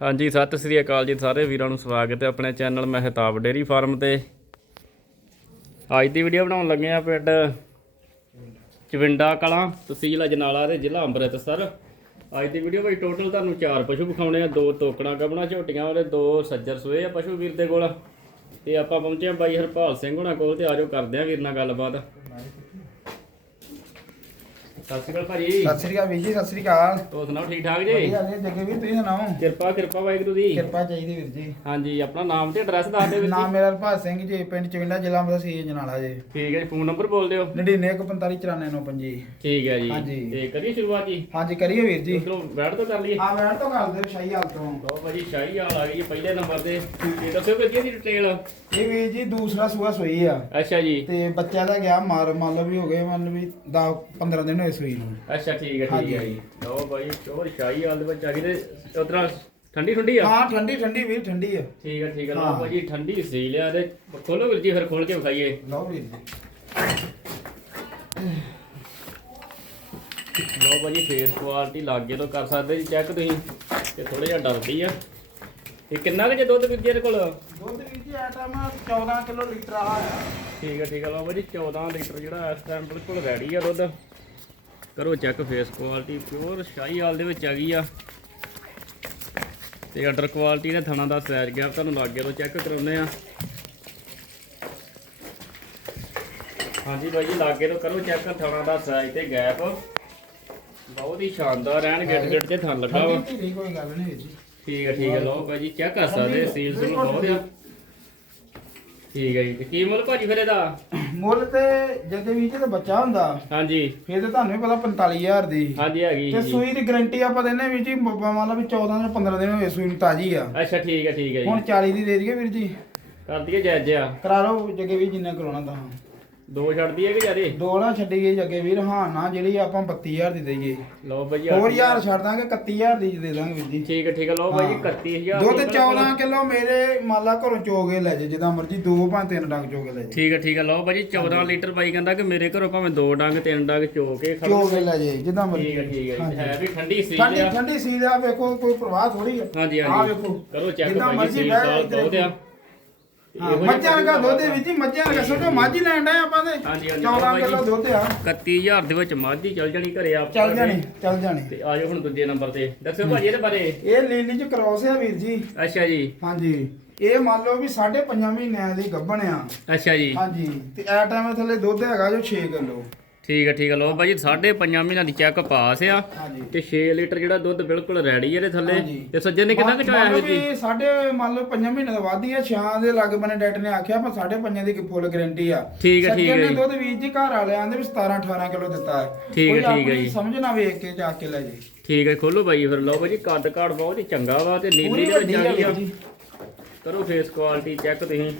ਹਾਂਜੀ, ਸਤਿ ਸ੍ਰੀ ਅਕਾਲ ਜੀ ਸਾਰੇ ਵੀਰਾਂ ਨੂੰ ਸਵਾਗਤ ਹੈ ਆਪਣੇ ਚੈਨਲ ਮਹਿਤਾਬ ਡੇਰੀ ਫਾਰਮ ਤੇ। ਅੱਜ ਦੀ ਵੀਡੀਓ ਬਣਾਉਣ ਲੱਗੇ ਆ ਪਿੰਡ ਚਵਿੰਡਾ ਕਲਾਂ ਤਹਿਸੀਲ ਅਜਨਾਲਾ ਤੇ ਜ਼ਿਲ੍ਹਾ ਅੰਮ੍ਰਿਤਸਰ। ਅੱਜ ਦੀ ਵੀਡੀਓ ਵਿੱਚ ਟੋਟਲ ਤੁਹਾਨੂੰ ਚਾਰ ਪਸ਼ੂ ਵਿਖਾਉਣੇ ਆ, ਦੋ ਤੋਕਣਾ ਗੱਬਣਾ ਝੋਟੀਆਂ ਵਾਲੇ, ਦੋ ਸੱਜਰ ਸੋਏ ਆ ਪਸ਼ੂ ਵੀਰ ਦੇ ਕੋਲ। ਤੇ ਆਪਾਂ ਪਹੁੰਚੇ ਆ ਬਾਈ ਹਰਪਾਲ ਸਿੰਘ ਹੁਣਾਂ ਕੋਲ ਤੇ ਆਜੋ ਕਰਦੇ ਆ ਵੀਰ ਨਾਲ ਗੱਲਬਾਤ। ਸਤਿ ਸ਼੍ਰੀ ਅਕਾਲ ਭਾਜੀ। ਸਤਿ ਸ੍ਰੀ ਅਕਾਲ ਵੀਰ ਜੀ ਸਤਿ ਸ੍ਰੀ ਅਕਾਲ। ਹੋਰ ਸੁਣਾਓ ਠੀਕ ਠਾਕ ਜੀ? ਵਧੀਆ ਜੀ ਜੱਗੇ ਵੀਰ ਤੁਸੀਂ ਸੁਣਾਓ? ਕਿਰਪਾ ਕਿਰਪਾ ਵਾਹਿਗੁਰੂ ਦੀ ਕਿਰਪਾ ਚਾਹੀਦੀ ਵੀਰ ਜੀ। ਹਾਂਜੀ ਆਪਣਾ ਨਾਮ ਤੇ ਐਡਰੈਸ ਦੱਸ ਦਿਓ ਵੀਰ ਜੀ। ਨਾਮ ਮੇਰਾ ਹਰਪਾਲ ਸਿੰਘ ਜੀ ਪਿੰਡ ਚਵਿੰਡਾ ਜ਼ਿਲ੍ਹਾ ਅੰਮ੍ਰਿਤਸਰ ਸੀ ਜਨਾਲਾ ਜੀ। ਠੀਕ ਹੈ ਜੀ ਫੋਨ ਨੰਬਰ ਬੋਲ ਦਿਓ। 9945949955 ਠੀਕ ਹੈ ਜੀ। ਹਾਂਜੀ। ਤੇ ਕਰੀਏ ਸ਼ੁਰੂਆਤ ਜੀ? ਹਾਂਜੀ ਕਰੀਏ ਵੀਰ ਜੀ। ਚਲੋ ਬੈਠ ਤੋਂ ਕਰ ਲਈਏ। ਆ ਬੈਠ ਤੋਂ ਕਰ ਦਿਓ ਸ਼ਾਹੀ ਹਾਲ ਤੋਂ। ਲਓ ਭਾਜੀ ਸ਼ਾਹੀ ਹਾਲ ਆ ਗਈ ਹੈ ਪਹਿਲੇ ਨੰਬਰ ਤੇ। ਇਹ ਦੱਸਿਓ ਕਿ ਕੀ ਡਿਟੇਲ ਇਹ ਵੀਰ ਜੀ ਦੂਸਰਾ ਸੂਆ ਸੋਈ ਆ। ਅੱਛਾ ਜੀ। ਤੇ ਬੱਚਾ ਦਾ ਗਿਆ ਮਾਰ ਮੰਨ ਲਓ ਵੀ ਹੋ ਗਏ ਮੰਨ ਲਓ ਵੀ 10 15 ਦਿਨ ਹੋਏ ਸੂਈ ਨੂੰ। ਅੱਛਾ ਠੀਕ ਹੈ ਠੀਕ। ਹੈ ਜੀ। ਲਓ ਭਾਈ ਚੋਰ ਸ਼ਾਹੀ ਹਾਲ ਦੇ ਵਿੱਚ ਆ ਗਈ ਤੇ ਉਧਰ ਠੰਡੀ ਠੰਡੀ ਆ? ਹਾਂ ਠੰਡੀ ਠੰਡੀ ਵੀਰ ਠੰਡੀ ਆ। ਠੀਕ ਹੈ ਠੀਕ ਹੈ। ਲਓ। ਭਾਜੀ ਠੰਡੀ ਸੀ ਲਿਆ ਤੇ ਖੋਲੋ ਵੀਰ ਜੀ ਫਿਰ ਖੋਲ ਕੇ ਵਿਖਾਈਏ। ਲਓ ਵੀਰ ਜੀ। ਲਓ ਭਾਜੀ ਫੇਸ ਕੁਆਲਿਟੀ ਲਾਗੇ ਤੋਂ ਕਰ ਸਕਦੇ ਜੀ ਚੈੱਕ ਤੁਸੀਂ। ਤੇ ਥੋੜਾ ਜਿਹਾ ਡਰਦੀ ਆ। ਇਹ ਕਿੰਨਾ ਕੁ ਜੇ ਦੁੱਧ ਵੀਰ ਕੋਲ? ਦੁੱਧ ਵੀਰ ਜੀ ਆਟਮ 14 ਕਿਲੋ ਲੀਟਰ ਆ। ਠੀਕ ਹੈ ਠੀਕ ਹੈ। ਲਓ ਭਾਜੀ 14 ਲੀਟਰ ਜਿਹੜਾ ਇਸ ਟਾਈਮ ਬਿਲਕੁਲ ਰੈਡੀ ਆ ਦੁੱਧ। ਕਰੋ ਚੈੱਕ ਫੇਸ ਕੁਆਲਿਟੀ ਪਿਓਰ ਸ਼ਾਹੀ ਹਾਲ ਦੇ ਵਿੱਚ ਆ ਗਈ ਆ। ਤੇ ਆਰਡਰ ਕੁਆਲਿਟੀ ਨੇ ਥਣਾ ਦਾ ਸਾਈਜ਼ ਗਿਆ ਤੁਹਾਨੂੰ ਲਾਗੇ ਤੋਂ ਚੈੱਕ ਕਰਾਉਨੇ ਆ। ਹਾਂਜੀ ਭਾਈ ਜੀ ਲਾਗੇ ਤੋਂ ਕਰੋ ਚੈੱਕ ਥਣਾ ਦਾ ਸਾਈਜ਼ ਤੇ ਗੈਪ ਬਹੁਤ ਹੀ ਸ਼ਾਨਦਾਰ ਐਨ ਗਿੱਟ ਗਿੱਟ ਤੇ ਥਣ ਲੱਗਾ ਵਾ। ਠੀਕ ਹੈ ਠੀਕ ਹੈ ਲਓ ਭਾਈ ਜੀ ਚੈੱਕ ਕਰ ਸਕਦੇ ਸੀਲ ਸੂਲ ਬਹੁਤ ਆ। ਠੀਕ ਹੈ ਜੀ। ਤੇ ਕੀ ਮੁੱਲ ਭਾਜੀ ਫਿਰ ਇਹਦਾ? ਮੁੱਲ ਤੇ ਜਦੇ ਵੀਰ ਜੀ ਦਾ ਬੱਚਾ ਹੁੰਦਾ ਹਾਂਜੀ। ਫਿਰ ਤੇ ਤੁਹਾਨੂੰ ਵੀ ਪਤਾ 45000 ਦੀ। ਹਾਂਜੀ ਹੈਗੀ ਤੇ ਜੀ। ਸੂਈ ਦੀ ਗਾਰੰਟੀ ਆਪਾਂ ਦਿੰਨੇ ਵੀਰ ਜੀ ਬ- ਮੰਨ ਲਓ ਵੀ 14 ਜਾਂ 15 ਦਿਨ ਹੋਏ ਸੂਈ ਨੂੰ ਤਾਜੀ ਆ। ਅੱਛਾ ਠੀਕ ਹੈ ਠੀਕ ਹੈ ਹੁਣ ਜੀ 40 ਦੀ ਦੇ ਦਈਏ ਵੀਰ ਜੀ। ਕਰ ਦਈਏ ਜਿਹਾ। ਕਰਾ ਲਓ ਜੱਗੇ ਵੀਰ ਜਿੰਨਾ ਕਰਾਉਣਾ ਤਾਂ ਦੋ ਛੱਡ ਦਈਏ ਕਿ ਜਿਆਦੇ? ਦੋ ਨਾ ਛੱਡੀਏ ਜੱਗੇ ਵੀਰ ਹਾਂ ਨਾ ਜਿਹੜੀ ਆਪਾਂ 32000 ਦੀ ਦੇਈਏ। ਲਓ ਭਾਈ ਹੋਰ ਯਾਰ ਛੱਡ ਦਾਂਗੇ 31000 ਦੀ ਦੇ ਦਾਂਗੇ ਵੀਰ ਜੀ। ਠੀਕ ਹੈ ਠੀਕ ਹੈ ਲਓ ਹਾਂ। 31000 ਦੁੱਧ 14 ਕਿਲੋ ਮੇਰੇ ਮੰਨ ਲਾ ਘਰੋਂ ਚੋਗੇ ਲੈ ਜੇ ਜਿੱਦਾਂ ਮਰਜ਼ੀ ਦੋ ਭਾਂ ਤਿੰਨ ਡੰਗ ਚੋਗੇ ਲੈ ਜੇ। ਠੀਕ ਹੈ ਠੀਕ ਹੈ ਲਓ ਭਾਈ 14 ਲੀਟਰ ਬਾਈ ਕਹਿੰਦਾ ਕਿ ਮੇਰੇ ਘਰੋਂ ਭਾਵੇਂ ਦੋ ਡੰਗ ਤਿੰਨ ਡੰਗ ਚੋ ਕੇ ਖੜ੍ਹ। ਚੋਗੇ ਲੈ ਜੇ ਜਿੱਦਾਂ ਮਰਜ਼ੀ। ਠੀਕ ਹੈ ਠੀਕ ਹੈ। ਹੈ ਵੀ ਠੰਡੀ ਸੀ ਠੰਡੀ ਆ। ਠੰਡੀ ਸੀ ਦਾ ਵੇਖੋ ਕੋਈ ਪ੍ਰਵਾਹ ਥੋੜੀ ਹੈ ਹਾਂਜੀ ਹਾਂਜੀ। ਵੇਖੋ ਕਰੋ ਚੈੱਕ ਜਿੱਦਾਂ ਮਰਜ਼ੀ ਬਹੁਤ ਆ ਹਾਂ ਮੱਝਾਂ ਦਾ ਦੁੱਧ ਵਿੱਚ ਹੀ ਮੱਝਾਂ ਦਾ ਸਮਝੋ ਮੱਝ ਹੀ ਲੈਣ ਡਏ ਆਪਾਂ ਤੇ। ਹਾਂਜੀ, ਹਾਂਜੀ, 14 ਬਾਬਾ ਕਿਲੋ ਜੀ। ਦੁੱਧ ਆ। 31000 ਦੇ ਵਿੱਚ ਮਾਝੀ ਚੱਲ ਜਾਣੀ ਘਰੇ ਆਪ। ਚੱਲ ਜਾਣੀ ਚੱਲ ਜਾਣੀ। ਤੇ ਆਜੋ ਹੁਣ ਦੂਜੇ ਨੰਬਰ ਤੇ। ਦੱਸਿਓ ਭਾਜੀ ਇਹਦੇ ਬਾਰੇ। ਇਹ ਲੀਲੀ ਚ ਕ੍ਰੋਸ ਆ ਵੀਰ ਜੀ। ਅੱਛਾ ਜੀ। ਹਾਂਜੀ। ਇਹ ਮੰਨ ਲਓ ਵੀ 5.5 ਮਹੀਨਿਆਂ ਦੀ ਗੱਭਣ ਆ। ਅੱਛਾ ਜੀ। ਹਾਂਜੀ। ਤੇ ਇਹ ਟਾਈਮ ਥੱਲੇ ਦੁੱਧ ਹੈਗਾ ਜੋ 6 ਕਿਲੋ। ਠੀਕ ਹੈ ਠੀਕ ਹੈ ਲੋ ਭਾਜੀ 5.5 ਮਹੀਨਿਆਂ ਦੀ ਚੈੱਕ ਪਾਸ ਆ ਹਾਂਜੀ। ਤੇ 6 ਲੀਟਰ ਜਿਹੜਾ ਦੁੱਧ ਬਿਲਕੁਲ ਰੈਡੀ ਇਹਦੇ ਥੱਲੇ। ਹਾਂਜੀ। ਤੇ ਸੱਜਣ ਨੇ ਕਿੰਨਾ ਮੰਨ ਹੈ ਲਓ ਜੀ? ਵੀ ਸਾਡੇ ਮੰਨ ਲਓ 5 ਮਹੀਨੇ ਦਾ ਵਾਧੀ ਆ 6 ਦੇ ਲੱਗ ਬਨੇ ਡੈਟ ਨੇ ਆਖਿਆ ਪਰ 5.5 ਦੀ ਫੁੱਲ ਗਾਰੰਟੀ ਆ। ਠੀਕ ਹੈ, ਠੀਕ ਹੈ ਸੱਜਣ ਨੇ ਜੀ। ਦੁੱਧ ਵੀਰ ਜੀ ਘਰ ਵਾਲਿਆਂ ਦੇ ਵੀ 17 18 ਕਿਲੋ ਦਿੱਤਾ ਹੈ। ਠੀਕ ਹੈ, ਕੋਈ ਠੀਕ ਹੈ ਆਪਣੀ ਜੀ। ਸਮਝ ਨਾ ਵੇਖ ਕੇ ਜਾ ਕੇ ਲੈ ਜੇ। ਠੀਕ ਹੈ ਖੋਲੋ ਭਾਈ ਫਿਰ। ਲਓ ਭਾਜੀ ਕੱਦ ਕਾੜ ਬਹੁਤ ਹੀ ਚੰਗਾ ਵਾ ਤੇ ਨੀਲੀ ਪੂਰੀ ਦੇ ਵੱਡੀ ਆ ਆ ਗਈ ਆ। ਵੀਰ ਜੀ। ਕਰੋ ਫੇਸ ਕੁਆਲਿਟੀ ਚੈੱਕ ਤੁਸੀਂ।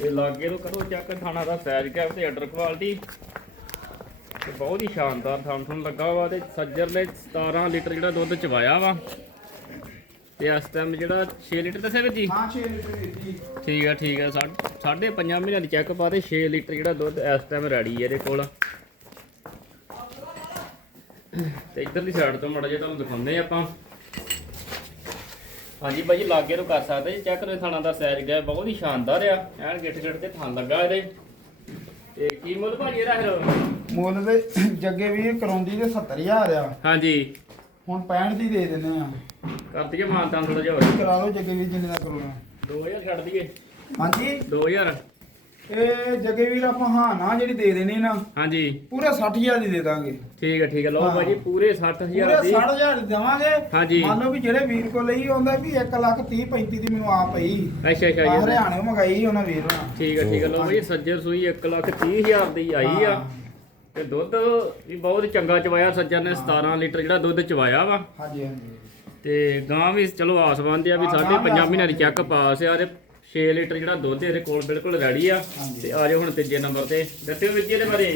ਤੇ ਲਾਗੇ ਤੋਂ ਕਰੋ ਚੈੱਕ ਥਾਣਾ ਦਾ ਸਾਈਜ਼ ਕੈਪ ਤੇ ਆਰਡਰ ਕੁਆਲਿਟੀ ਤੇ ਬਹੁਤ ਹੀ ਸ਼ਾਨਦਾਰ ਥਾਂ ਤੁਹਾਨੂੰ ਲੱਗਾ ਵਾ ਤੇ ਸੱਜਰ ਨੇ 17 ਲੀਟਰ ਜਿਹੜਾ ਦੁੱਧ ਚਵਾਇਆ ਵਾ। ਤੇ ਇਸ ਟਾਈਮ ਜਿਹੜਾ 6 ਲੀਟਰ ਦੱਸਿਆ ਵੀਰ ਜੀ? ਹਾਂ 6 ਲੀਟਰ ਜੀ। ਠੀਕ ਆ ਠੀਕ ਆ ਸਾਢ- ਸਾਢੇ ਪੰਜਾਂ ਮਹੀਨਿਆਂ ਦੀ ਚੈੱਕ ਪਾ ਤੇ 6 ਲੀਟਰ ਜਿਹੜਾ ਦੁੱਧ ਇਸ ਟਾਈਮ ਰੈਡੀ ਹੈ ਇਹਦੇ ਕੋਲ। ਤੇ ਇਧਰਲੀ ਸਾਈਡ ਤੋਂ ਮੜਾ ਜਿਹਾ ਤੁਹਾਨੂੰ ਦਿਖਾਉਂਦੇ ਆਪਾਂ। ਹਾਂਜੀ ਭਾਜੀ ਲਾਗੇ ਤੋਂ ਕਰ ਸਕਦੇ ਜੀ। ਚੈੱਕ ਕਰੋ ਥਾਣਾ ਦਾ ਸਾਈਜ਼ ਗਿਆ ਬਹੁਤ ਹੀ ਸ਼ਾਨਦਾਰ ਆ। ਐਨ ਗਿੱਟ ਗਿੱਟ ਤੇ ਥਾਂ ਲੱਗਾ ਇਹਦੇ। ਤੇ ਕੀ ਮੁੱਲ ਭਾਜੀ ਇਹਦਾ ਫਿਰ? ਮੁੱਲ ਦੇ ਜੱਗੇ ਵੀ ਕਰਾਉਂਦੀ ਤੇ 70000 ਆ। ਹਾਂਜੀ। ਹੁਣ 65 ਦੀ ਦੇ ਦਿੰਦੇ ਆ। ਕਰ ਦਈਏ ਮਾਨਤਾਨ ਥੋੜਾ ਜਿਹਾ ਹੋਰ। ਕਰਾ ਲਓ ਜੱਗੇ ਵੀ ਜਿੰਨੇ ਦਾ ਕਰਾਉਣਾ। 2000 ਛੱਡ ਦਈਏ। ਹਾਂਜੀ। 2000 ਇਹ ਜੱਗੇ ਵੀਰ ਆਪਾਂ ਹਾਂ ਨਾ ਜਿਹੜੀ ਦੇ ਦੇਣੀ ਨਾ ਹਾਂਜੀ। ਪੂਰਾ 60000 ਦੀ ਦੇ ਦਾਂਗੇ। ਠੀਕ ਹੈ ਠੀਕ ਹੈ ਲਓ। ਭਾਜੀ ਪੂਰੇ ਪੂਰੇ 60000 ਦੀ 60000 ਦੀ ਦੇਵਾਂਗੇ। ਹਾਂਜੀ। ਮੰਨ ਲਓ ਵੀ ਜਿਹੜੇ ਵੀਰ ਕੋਲ ਲਈ ਆਉਂਦਾ ਵੀ 1 ਲੱਖ 30 35 ਦੀ ਮੈਨੂੰ ਆ ਪਈ ਅੱਛਾ ਅੱਛਾ ਜੀ। ਹਰਿਆਣੇ ਮੰਗਾਈ ਉਹਨਾਂ ਵੀਰ ਨਾਲ। ਠੀਕ ਹੈ ਠੀਕ ਹੈ ਲਓ ਭਾਈ ਸੱਜਰ ਸੂਈ 1 ਲੱਖ 30 ਹਜ਼ਾਰ ਦੀ ਆਈ ਆ। ਤੇ ਦੁੱਧ ਵੀ ਬਹੁਤ ਚੰਗਾ ਚਵਾਇਆ ਸੱਜਰ ਨੇ 17 ਲੀਟਰ ਜਿਹੜਾ ਦੁੱਧ ਚਵਾਇਆ ਵਾ। ਹਾਂਜੀ ਹਾਂਜੀ। ਤੇ ਗਾਂ ਵੀ ਚਲੋ ਆਸਮਾਨ ਦੀ ਆ ਵੀ ਹਾਂ, ਸਾਢੇ ਗਾਂ ਵੀ ਪੰਜਾਂ ਮਹੀਨਿਆਂ ਦੀ ਚੱਕ ਪਾਸ ਆ ਤੇ 6 ਲੀਟਰ ਜਿਹੜਾ ਦੁੱਧ ਇਹਦੇ ਕੋਲ ਬਿਲਕੁਲ ਰੈਡੀ ਆ। ਹਾਂਜੀ। ਤੇ ਆ ਜਾਓ ਹੁਣ ਤੀਜੇ ਨੰਬਰ ਤੇ। ਦੱਸਿਓ ਵੀਰ ਜੀ ਇਹਦੇ ਬਾਰੇ।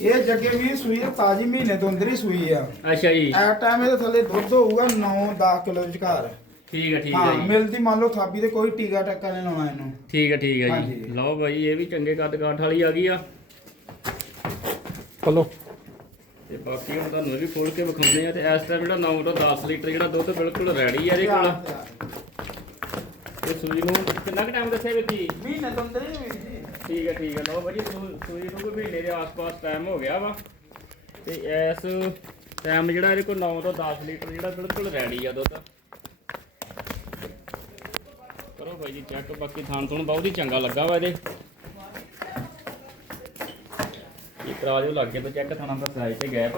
ਇਹ ਜੱਗੇ ਵੀਰ ਸੂਈ ਆ, ਤਾਜ਼ੀ ਮਹੀਨੇ ਤੋਂ ਅੰਦਰ ਹੀ ਸੂਈ ਆ। ਅੱਛਾ ਜੀ। ਐ ਟਾਈਮ ਇਹਦੇ ਥੱਲੇ ਦੁੱਧ ਹੋਊਗਾ 9-10 ਕਿਲੋ ਵਿਚਕਾਰ। ਠੀਕ ਹੈ ਠੀਕ ਹੈ ਹਾਂ ਜੀ। ਮਿਲਦੀ ਮੰਨ ਲਓ ਥਾਪੀ ਤੇ ਕੋਈ ਟੀਕਾ ਟੱਕਾ ਨਹੀਂ ਲਾਉਣਾ ਇਹਨੂੰ। ਠੀਕ ਹੈ ਠੀਕ ਹੈ ਜੀ। ਲਓ ਭਾਈ ਇਹ ਵੀ ਚੰਗੇ ਕੱਦ ਕਾਠ ਵਾਲੀ ਆ ਗਈ ਆ। ਚਲੋ ਤੇ ਬਾਕੀ ਹੁਣ ਤੁਹਾਨੂੰ ਇਹ ਵੀ ਖੋਲ ਕੇ ਵਿਖਾਉਂਦੇ ਆ ਤੇ ਇਸ ਟਾਈਮ ਜਿਹੜਾ 9 ਤੋਂ 10 ਲੀਟਰ ਜਿਹੜਾ ਦੁੱਧ ਬਿਲਕੁਲ ਰੈਡੀ ਆ ਇਹਦੇ ਕੋਲ। ਤੇ ਸੂਈ ਨੂੰ। ਕਿੰਨਾ ਕੁ ਟਾਈਮ ਦੱਸਿਆ ਵੀਰ ਜੀ? ਮਹੀਨੇ ਹੀ ਵੀਰ ਜੀ ਠੀਕ ਹੈ ਠੀਕ ਹੈ। ਲਓ ਭਾਜੀ ਸੂ- ਸੂਈ ਨੂੰ ਕੋਈ ਮਹੀਨੇ ਦੇ ਆਸ-ਪਾਸ ਟਾਈਮ ਹੋ ਗਿਆ ਵਾ। ਤੇ ਇਸ ਟਾਈਮ ਜਿਹੜਾ ਇਹਦੇ ਕੋਲ 9 ਤੋਂ 10 ਲੀਟਰ ਜਿਹੜਾ ਬਿਲਕੁਲ ਰੈਡੀ ਆ ਦੁੱਧ। ਕਰੋ ਭਾਈ ਜੀ ਚੈੱਕ ਬਾਕੀ ਥਾਣ ਤੋਂ ਬਹੁਤ ਹੀ ਚੰਗਾ ਲੱਗਾ ਵਾ ਇਹਦੇ। ਇਹ ਕਰਾ ਦਿਓ ਲੱਗੇ ਤੋਂ ਚੈੱਕ ਥਾਣਾ ਦਾ ਸਾਈਜ਼ ਤੇ ਗੈਪ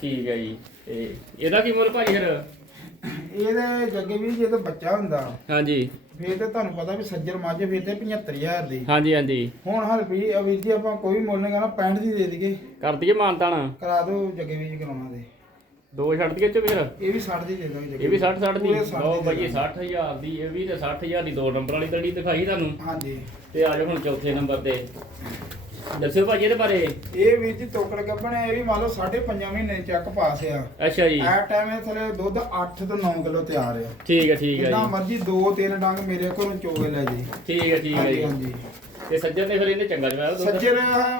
ਠੀਕ ਹੈ ਜੀ। ਤੇ ਇਹਦਾ ਕੀ ਮੁੱਲ ਭਾਜੀ ਫਿਰ? ਇਹਦੇ ਜੱਗੇ ਵੀ ਜੇ ਤਾਂ ਬੱਚਾ ਹੁੰਦਾ। ਹਾਂਜੀ। ਫੇਰ ਤੇ ਤੁਹਾਨੂੰ ਪਤਾ ਵੀ ਸੱਜਰ ਮੱਝ ਫੇਰ ਤੇ 75000 ਦੀ। ਹਾਂਜੀ ਹਾਂਜੀ। ਹੁਣ ਹਲ ਵੀ ਵੀਰ ਜੀ ਆਪਾਂ ਕੋਈ ਮੁੱਲ ਨਹੀਂ ਕਰਨਾ 65 ਦੀ ਦੇ ਦਈਏ। ਕਰ ਦਈਏ ਮਾਨਤਾਣਾ ਕਰਾ ਦਿਓ ਜੱਗੇ ਵੀ ਜੀ ਕਰਾਉਣਾ ਦੇ। ਦੋ ਛੱਡ ਦਈਏ ਚ ਫਿਰ। ਇਹ ਵੀ 60 ਦੀ ਦੇ ਦਾਂਗੇ ਜੱਗੇ ਇਹ ਵੀ 60 60 ਦੀ। ਪੂਰੇ 60 ਲਓ ਭਾਈ ਦੇ 60000 ਦੀ ਇਹ ਵੀ ਤੇ 60000 ਦੀ ਦੋ ਨੰਬਰ ਵਾਲੀ ਤੜੀ ਦਿਖਾਈ ਤੁਹਾਨੂੰ। ਹਾਂਜੀ। ਤੇ ਆ ਜਾਓ ਹੁਣ ਚੌਥੇ ਨੰਬਰ ਤੇ। ਦੱਸਿਓ ਭਾਜੀ ਇਹਦੇ ਬਾਰੇ। ਇਹ ਵੀਰ ਜੀ ਤੋਕੜ ਗੱਬਣ ਇਹ ਵੀ ਮੰਨ ਲਓ 5.5 ਮਹੀਨੇ ਦੀ ਚੱਕ ਪਾਸ ਆ। ਅੱਛਾ ਜੀ। ਐ ਟਾਈਮ ਇਹ ਥਲੇ ਦੁੱਧ 8 ਤੋਂ 9 ਕਿਲੋ ਤਿਆਰ ਆ। ਠੀਕ ਹੈ ਠੀਕ ਹੈ ਜਿੰਨਾ ਜੀ। ਮਰਜ਼ੀ ਦੋ ਤਿੰਨ ਡੰਗ ਮੇਰੇ ਕੋਲੋਂ ਚੋਗੇ ਲੈ ਜੀ। ਠੀਕ ਹੈ ਠੀਕ ਹੈ ਹਾਂਜੀ ਜੀ ਹਾਂਜੀ। ਤੇ ਸੱਜਣ ਨੇ ਫਿਰ ਇਹਨੇ ਚੰਗਾ ਜਵਾਬ ਦੁੱਧ ਸੱਜਰ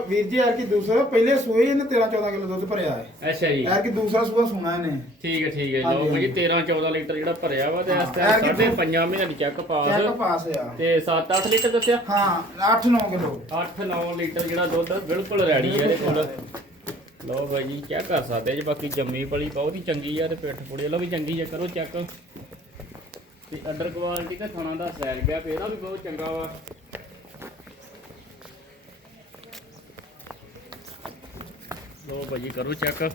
ਵੀਰ ਜੀ ਯਾਰ ਕੀ ਦੂਸਰਾ ਪਹਿਲੇ ਸੂਏ ਇਹਨੇ 13 14 ਕਿਲੋ ਦੁੱਧ ਭਰਿਆ ਹੈ। ਅੱਛਾ ਜੀ। ਯਾਰ ਕੀ ਦੂਸਰਾ ਸੂਆ ਸੁਣਾ ਇਹਨੇ। ਠੀਕ ਹੈ ਠੀਕ ਹੈ। ਹਾਂਜੀ, ਭਾਜੀ ਹਾਂਜੀ। 13 14 ਲੀਟਰ ਜਿਹੜਾ ਭਰਿਆ ਵਾ ਤੇ ਇਸ ਹਾਂ, ਟਾਈਮ ਇਹ ਸਾਢੇ ਕਿ- ਪੰਜਾਂ ਮਹੀਨਿਆਂ ਦੀ ਚੈੱਕ ਚੱਕ ਪਾਸ ਪਾਸ ਆ। ਤੇ 7 8 ਲੀਟਰ ਦੱਸਿਆ? ਹਾਂ 8 9 ਕਿਲੋ। 8 9 ਲੀਟਰ ਜਿਹੜਾ ਦੁੱਧ ਬਿਲਕੁਲ ਰੈਡੀ ਹੈ ਇਹਦੇ ਕੋਲ। ਲਓ ਭਾਈ ਜੀ ਕੀ ਕਰ ਸਕਦੇ ਜੀ ਬਾਕੀ ਜੰਮੀ ਪਲੀ ਬਹੁਤ ਹੀ ਚੰਗੀ ਆ ਤੇ ਪਿੱਠ ਪੁੜੇ ਲੋ ਵੀ ਚੰਗੀ ਆ ਕਰੋ ਚੈੱਕ ਤੇ ਅੰਡਰ ਕੁਆਲਿਟੀ ਤੇ ਥਣਾ ਦਾ ਸੈਲ ਗਿਆ ਤੇ ਇਹਦਾ ਵੀ ਬਹੁਤ ਚੰਗਾ ਵਾ। ਲਓ ਭਾਈ ਜੀ ਕਰੋ ਚੈੱਕ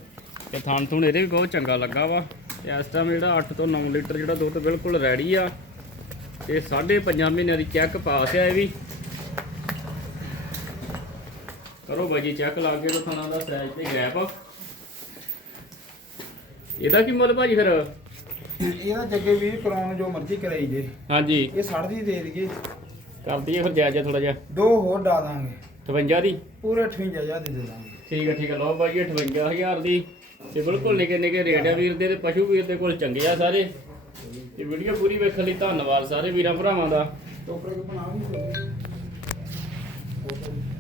ਤੇ ਥਣ ਥੁਣ ਇਹਦੇ ਵੀ ਬਹੁਤ ਚੰਗਾ ਲੱਗਾ ਵਾ। ਤੇ ਇਸ ਟਾਈਮ ਜਿਹੜਾ 8 ਤੋਂ 9 ਲੀਟਰ ਜਿਹੜਾ ਦੁੱਧ ਬਿਲਕੁਲ ਰੈਡੀ ਆ। ਤੇ 5.5 ਮਹੀਨਿਆਂ ਦੀ ਚੈੱਕ ਪਾਸ ਆ ਇਹ ਵੀ। ਕਰੋ ਬਾਈ ਜੀ ਚੈੱਕ ਲਾ ਕੇ ਥਾਣਾ ਦਾ ਸਾਈਜ਼ ਤੇ ਗੈਪ ਇਹਦਾ ਕੀ ਮੁੱਲ ਭਾਜੀ ਫਿਰ? ਇਹਦਾ ਜੱਗੇ ਵੀ ਕਰਾਉਣ ਜੋ ਮਰਜ਼ੀ ਕਰਾਈ ਜੇ। ਹਾਂਜੀ। ਇਹ 60 ਦੀ ਦੇ ਦਈਏ। ਕਰ ਦਈਏ ਫਿਰ ਜਾਇਜ਼ ਥੋੜਾ ਜਿਹਾ। ਦੋ ਹੋਰ ਡਾ ਦਾਂਗੇ। 58 ਦੀ? ਪੂਰੇ 58000 ਦੀ ਦੇ ਦਾਂਗੇ। ਠੀਕ ਹੈ ਠੀਕ ਹੈ ਲਓ ਬਾਈ ਜੀ 58000 ਦੀ। ਤੇ ਬਿਲਕੁਲ ਨਿੱਕੇ ਨਿੱਕੇ ਰੇਟ ਆ ਵੀਰ ਦੇ ਤੇ ਪਸ਼ੂ ਵੀਰ ਦੇ ਕੋਲ ਚੰਗੇ ਆ ਸਾਰੇ। ਤੇ ਵੀਡੀਓ ਪੂਰੀ ਵੇਖਣ ਲਈ ਧੰਨਵਾਦ ਸਾਰੇ ਵੀਰਾਂ ਭਰਾਵਾਂ ਦਾ। ਟੋਕਰੇ ਕੋ ਬਣਾਉਂਗੀ